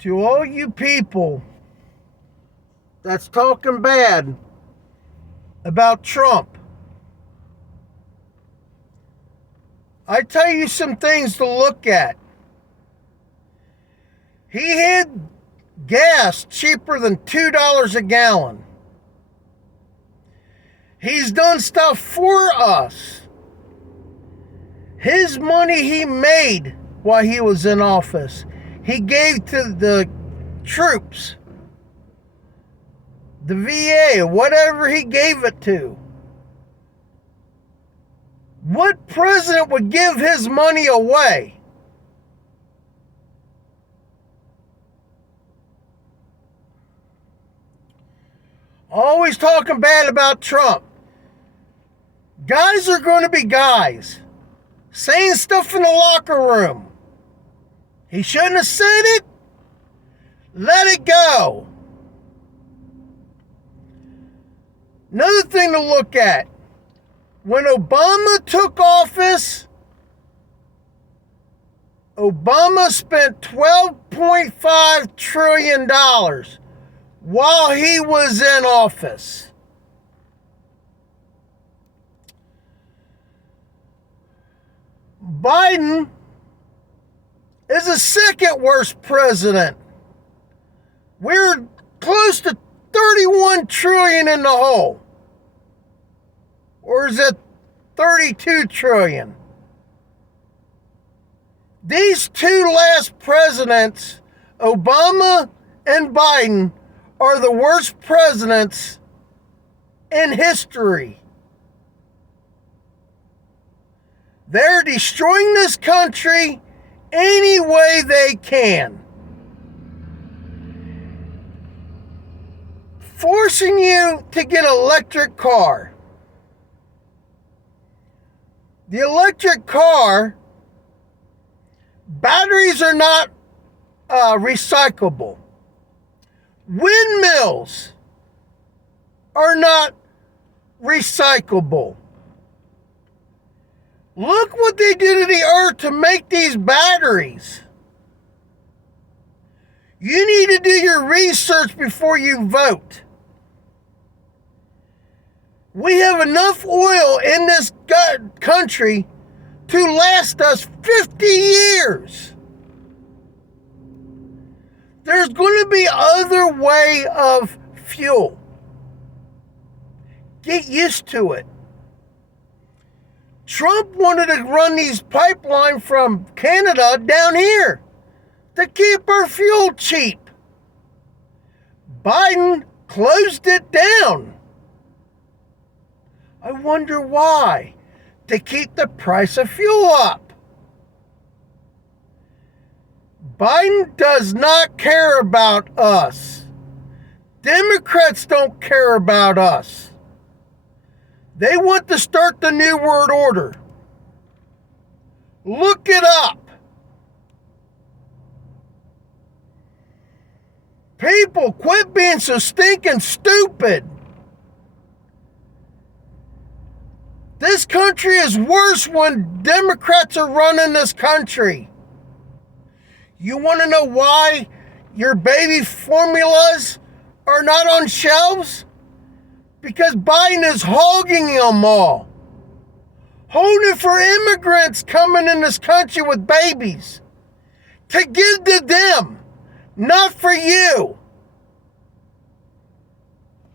To all you people that's talking bad about Trump, I tell you some things to look at. He had gas cheaper than $2 a gallon. He's done stuff for us. His money he made while he was in office, he gave to the troops, the VA, whatever he gave it to. What president would give his money away? Always talking bad about Trump. Guys are going to be guys. Saying stuff in the locker room. He shouldn't have said it. Let it go. Another thing to look at. When Obama took office, Obama spent $12.5 trillion while he was in office. Biden is the second worst president. We're close to 31 trillion in the hole. Or is it 32 trillion? These two last presidents, Obama and Biden, are the worst presidents in history. They're destroying this country any way they can. Forcing you to get an electric car. The electric car, batteries are not recyclable. Windmills are not recyclable. Look what they do to the earth to make these batteries. You need to do your research before you vote. We have enough oil in this country to last us 50 years. There's going to be other way of fuel. Get used to it. Trump wanted to run these pipelines from Canada down here to keep our fuel cheap. Biden closed it down. I wonder why. To keep the price of fuel up. Biden does not care about us. Democrats don't care about us. They want to start the New World Order. Look it up. People, quit being so stinking stupid. This country is worse when Democrats are running this country. You want to know why your baby formulas are not on shelves? Because Biden is hogging them all. Holding for immigrants coming in this country with babies. To give to them, not for you.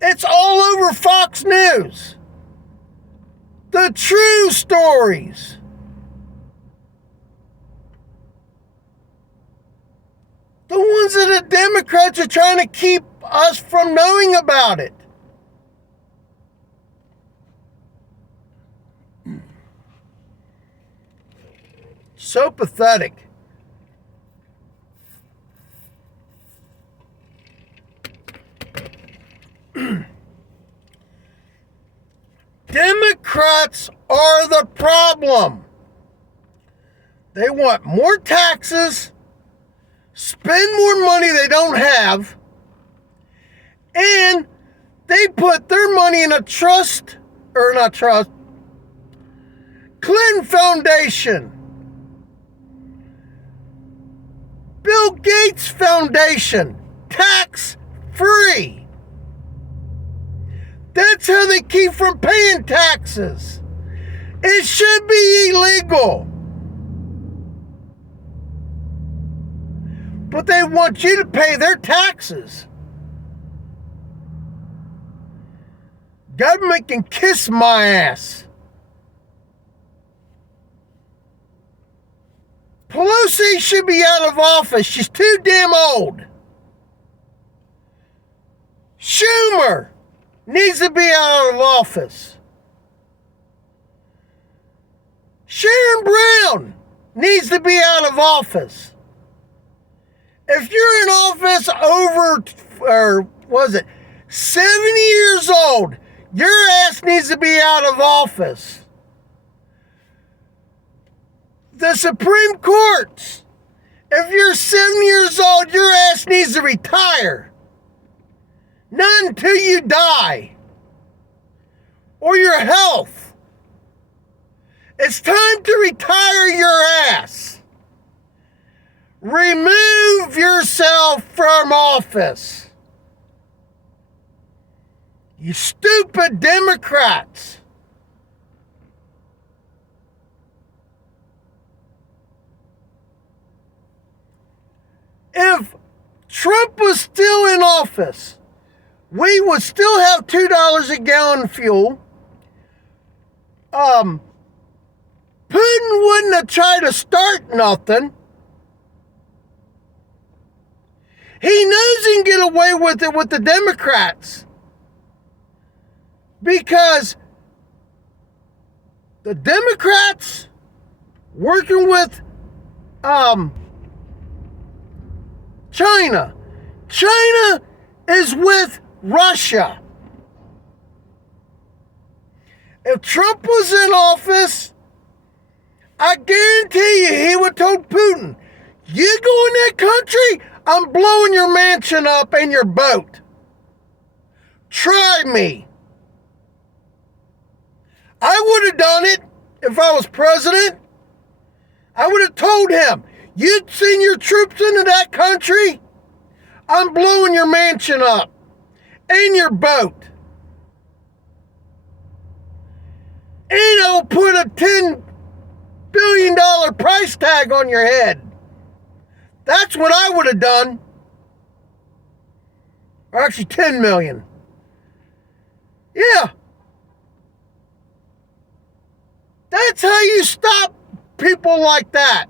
It's all over Fox News. The true stories. The ones that the Democrats are trying to keep us from knowing about it. So pathetic. Democrats are the problem. They want more taxes, spend more money they don't have, and they put their money in a trust, or not trust, Clinton Foundation. Gates Foundation, tax free. That's how they keep from paying taxes. It should be illegal. But they want you to pay their taxes. Government can kiss my ass. Pelosi should be out of office. She's too damn old. Schumer needs to be out of office. Sharon Brown needs to be out of office. If you're in office over, 70 years old, your ass needs to be out of office. The Supreme Court, if you're 70 years old, your ass needs to retire. Not until you die. Or your health. It's time to retire your ass. Remove yourself from office. You stupid Democrats. If Trump was still in office, we would still have $2 a gallon fuel. Putin wouldn't have tried to start nothing. He knows he can get away with it with the Democrats. Because the Democrats working with China. China is with Russia. If Trump was in office, I guarantee you he would have told Putin, you go in that country, I'm blowing your mansion up and your boat. Try me. I would have done it if I was president. I would have told him, you'd send your troops into that country, I'm blowing your mansion up and your boat. And I'll put a $10 billion price tag on your head. That's what I would have done. Or actually 10 million. Yeah. That's how you stop people like that.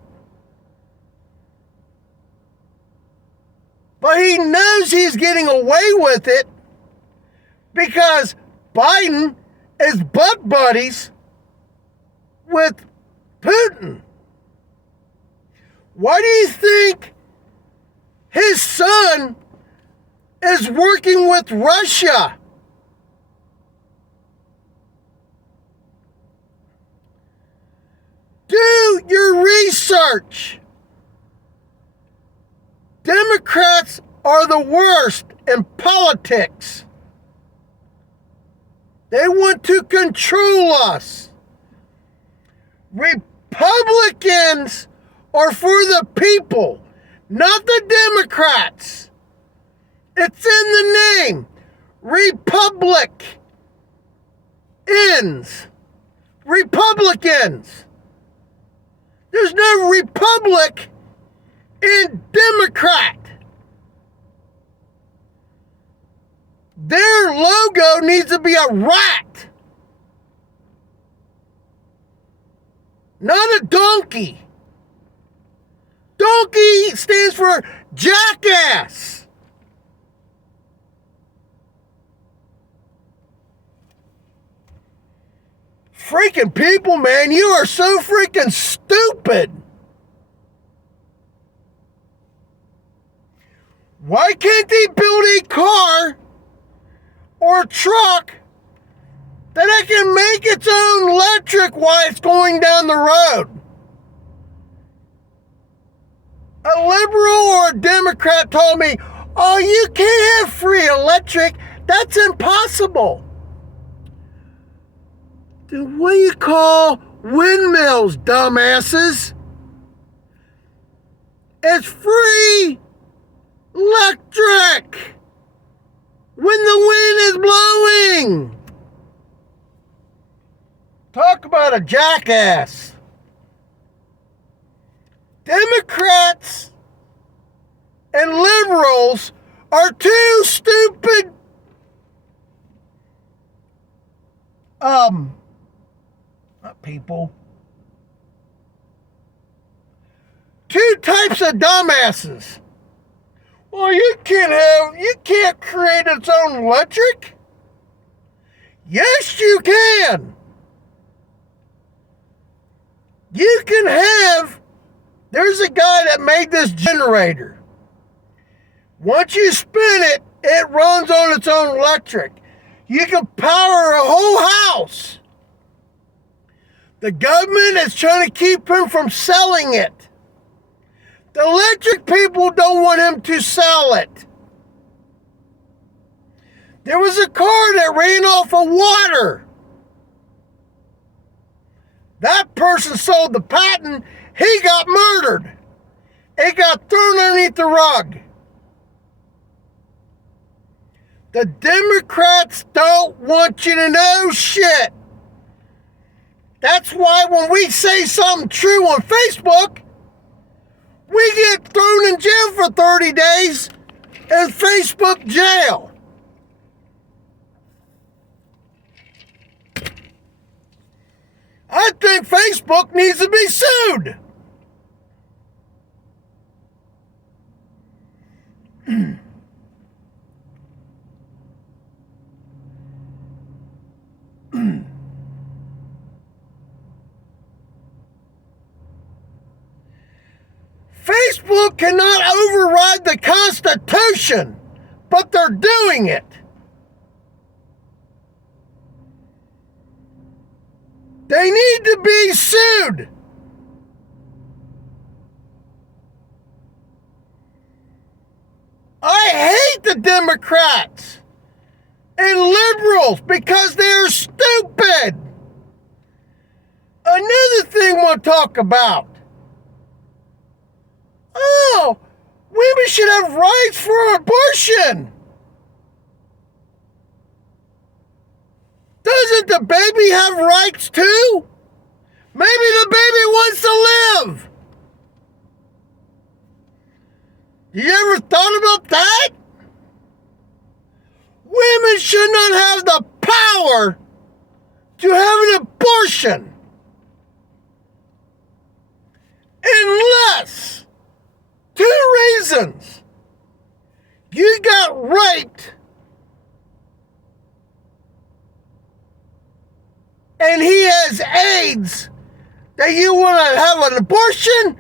But he knows he's getting away with it because Biden is butt buddies with Putin. Why do you think his son is working with Russia? Do your research. Democrats are the worst in politics. They want to control us. Republicans are for the people, not the Democrats. It's in the name. Republic ends. Republicans. There's no republic in Democrat. Their logo needs to be a rat, not a donkey. Donkey stands for jackass. Freaking people, man, you are so freaking stupid. Why can't they build a car or a truck that can make its own electric while it's going down the road? A liberal or a Democrat told me, oh, you can't have free electric. That's impossible. Then what do you call windmills, dumbasses? It's free Electric! When the wind is blowing! Talk about a jackass. Democrats and liberals are too stupid. Not people. Two types of dumbasses. Well, you can't create its own electric. Yes, you can. You can have, there's a guy that made this generator. Once you spin it, it runs on its own electric. You can power a whole house. The government is trying to keep him from selling it. The electric people don't want him to sell it. There was a car that ran off of water. That person sold the patent. He got murdered. It got thrown underneath the rug. The Democrats don't want you to know shit. That's why when we say something true on Facebook, we get thrown in jail for 30 days in Facebook jail. I think Facebook needs to be sued. Facebook cannot override the Constitution, but they're doing it. They need to be sued. I hate the Democrats and liberals because they're stupid. Another thing we'll talk about. Oh, women should have rights for abortion. Doesn't the baby have rights too? Maybe the baby wants to live. You ever thought about that? Women should not have the power to have an abortion unless two reasons. You got raped and he has AIDS that you want to have an abortion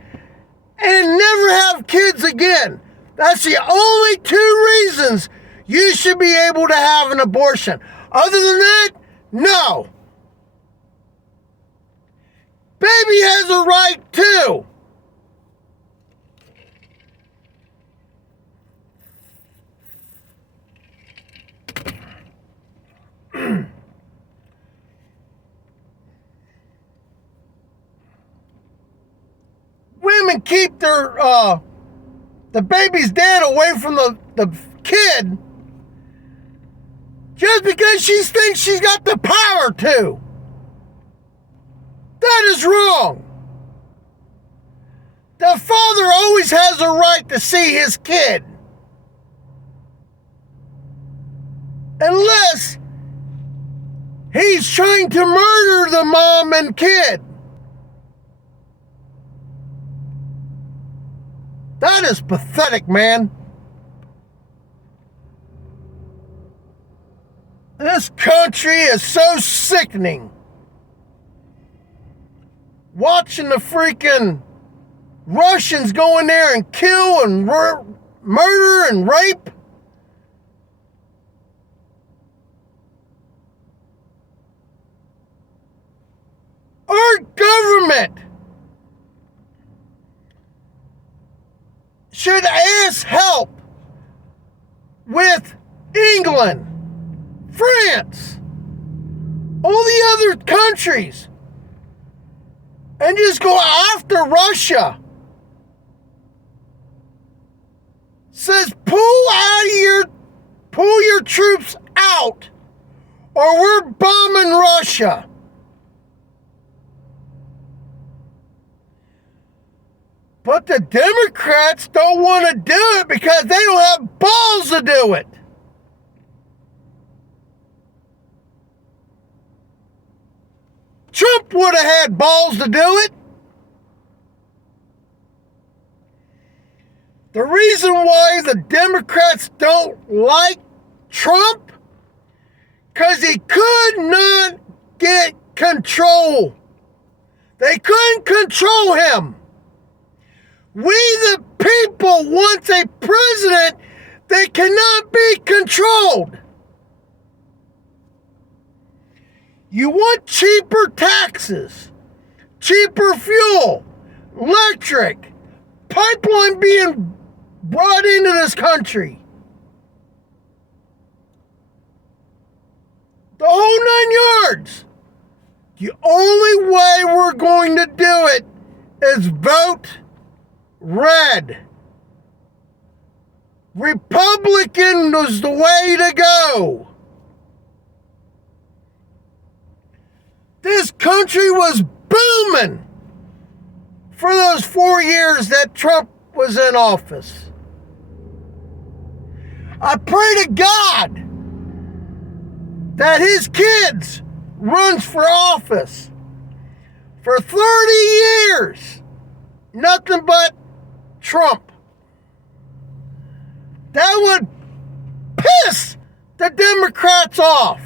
and never have kids again. That's the only two reasons you should be able to have an abortion. Other than that, no. Baby has a right too. Women keep their the baby's dad away from the kid just because she thinks she's got the power to. That is wrong. The father always has a right to see his kid. Unless he's trying to murder the mom and kid. That is pathetic, man. This country is so sickening. Watching the freaking Russians go in there and kill and murder and rape. Our government should ask help with England, France, all the other countries, and just go after Russia. Says or we're bombing Russia. But the Democrats don't want to do it because they don't have balls to do it. Trump would have had balls to do it. The reason why the Democrats don't like Trump, because he could not get control. They couldn't control him. We the people want a president that cannot be controlled. You want cheaper taxes, cheaper fuel, electric, pipeline being brought into this country. The whole 9 yards. The only way we're going to do it is vote red. Republican was the way to go. This country was booming for those 4 years that Trump was in office. I pray to God that his kids runs for office for 30 years. Nothing but Trump. That would piss the Democrats off.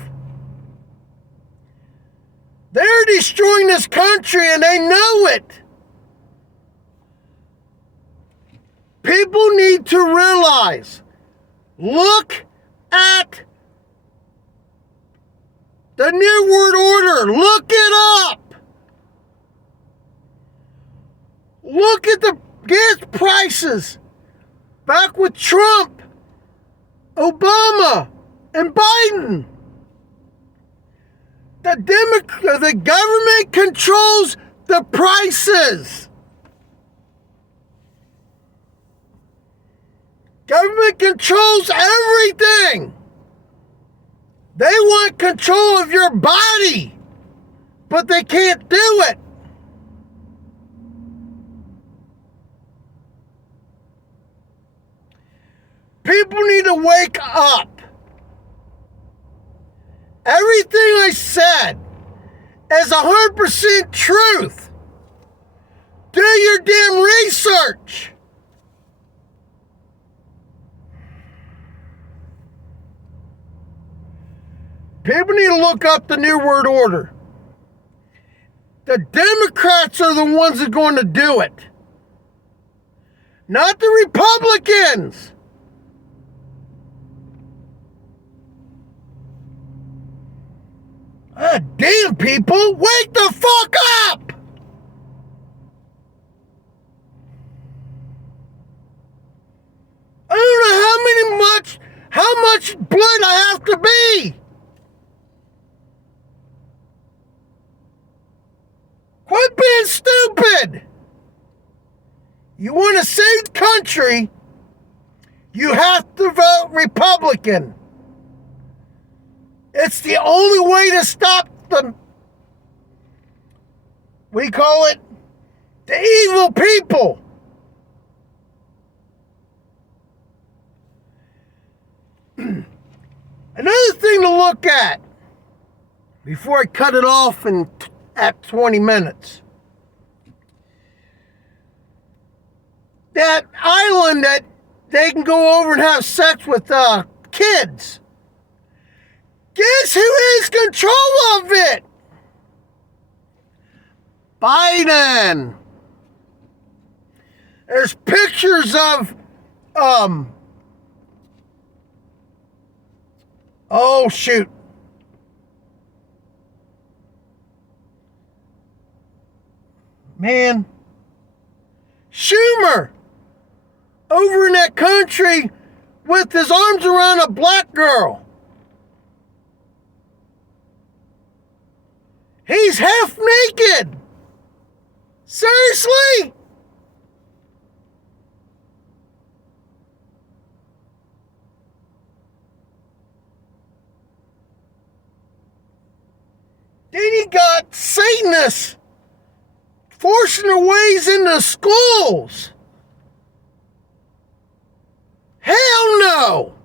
They're destroying this country and they know it. People need to realize, look at the New World Order. Look it up. Look at the gas prices back with Trump, Obama, and Biden. The government controls the prices. Government controls everything. They want control of your body, but they can't do it. People need to wake up. Everything I said is 100% truth. Do your damn research. People need to look up the New World Order. The Democrats are the ones that are going to do it, not the Republicans. Ah, damn, people, wake the fuck up! I don't know how much blood I have to be. Quit being stupid. You want to save the country, you have to vote Republican. It's the only way to stop the, we call it, the evil people. Another thing to look at before I cut it off at 20 minutes. That island that they can go over and have sex with kids. Guess who has control of it? Biden. There's pictures of, oh shoot. Man. Schumer. Over in that country with his arms around a black girl. He's half naked. Seriously? Then you got Satanists forcing their ways into schools. Hell no!